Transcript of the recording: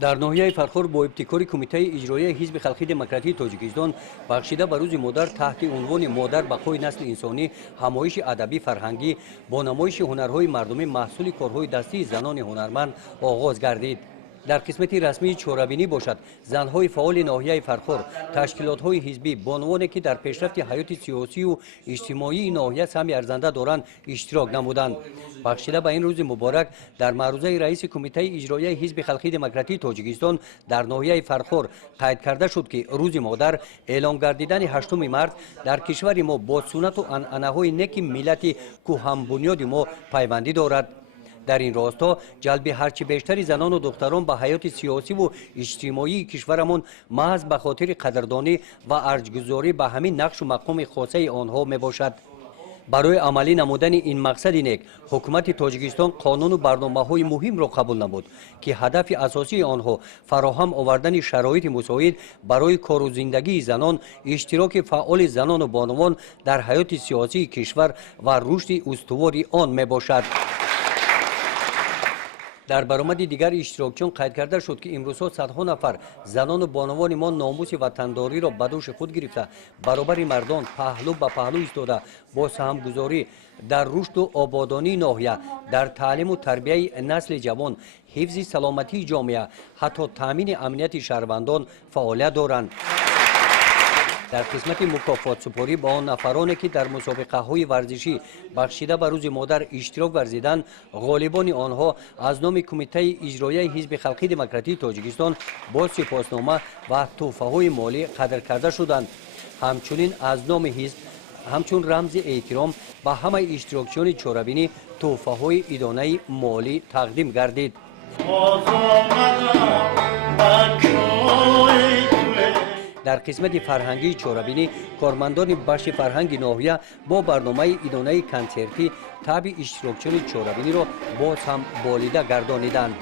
дар ноҳияи Фархор бо ибтикори Кумитаи иҷроияи Ҳизби Халқи Демократии Тоҷикистон бахшида ба рӯзи модар таҳти унвони модар бақои насли инсонӣ ҳамоиши адабӣ фарҳангӣ бо намоиши ҳунарҳои мардумӣ маҳсули корҳои дастии занони ҳунарманд оғоз гардид. дар қисмати расмии чорабинӣ бошад занҳои фаъоли ноҳияи Фархор, ташкилотҳои ҳизбӣ бо унвоне ки дар пешрафти ҳаёти сиёсию иҷтимоии ноҳия сами арзанда доранд иштирок намуданд. бахшида ба ин рӯзи муборак дар маърузаи раиси Кумитаи иҷроияи Ҳизби Халқи Демократии Тоҷикистон дар ноҳияи Фархор қайд карда шуд ки рӯзи модар эълон гардидани 8 март дар кишвари мо бо суннату анъанаҳои неки миллати кӯҳанбунёди мо пайвандӣ дорад. дар ин росто ҷалби ҳарчи бештари занону духтарон ба ҳаёти сиёсиву иҷтимоии кишварамон маҳз ба хотири қадрдонӣ ва арҷгузорӣ ба ҳамин нақшу мақоми хосаи онҳо мебошад. барои амалӣ намудани ин мақсади нек ҳукумати Тоҷикистон қонуну барномаҳои муҳимро қабул намуд ки ҳадафи асосии онҳо фароҳам овардани шароити мусоид барои кору зиндагии занон, иштироки фаъоли занону бонувон дар ҳаёти сиёсии кишвар ва рушди устувори он мебошад. дар баромади дигар иштирокчиён қайд карда шуд ки имрӯзҳо садҳо нафар занону бонувони мо номуси ватандориро ба дӯши худ гирифта баробари мардон паҳлӯ ба паҳлӯ истода бо саҳмгузорӣ дар рушду ободонии ноҳия, дар таълиму тарбияи насли ҷавон, ҳифзи саломатии ҷомеа, ҳатто таъмини амнияти шаҳрвандон фаъолият доранд. дар қисмати мукофотсупорӣ ба он нафароне ки дар мусобиқаҳои варзишӣ бахшида ба рӯзи модар иштирок варзиданд, ғолибони онҳо аз номи Кумитаи иҷроияи Ҳизби Халқи Демократии Тоҷикистон бо сипоснoma ва тӯҳфаҳои молӣ қадр карда шуданд. ҳамчунин аз номи ҳизб ҳамчун рамзи эҳтиром ба ҳамаи иштирокчиёни чорабинӣ тӯҳфаҳои идонаи молӣ тақдим гардид. дар қисмати фарҳангии чорабинӣ кормандони бахши фарҳанги ноҳия бо барномаи идонаи консертӣ табъи иштирокчиёни чорабиниро боз ҳам болида гардониданд.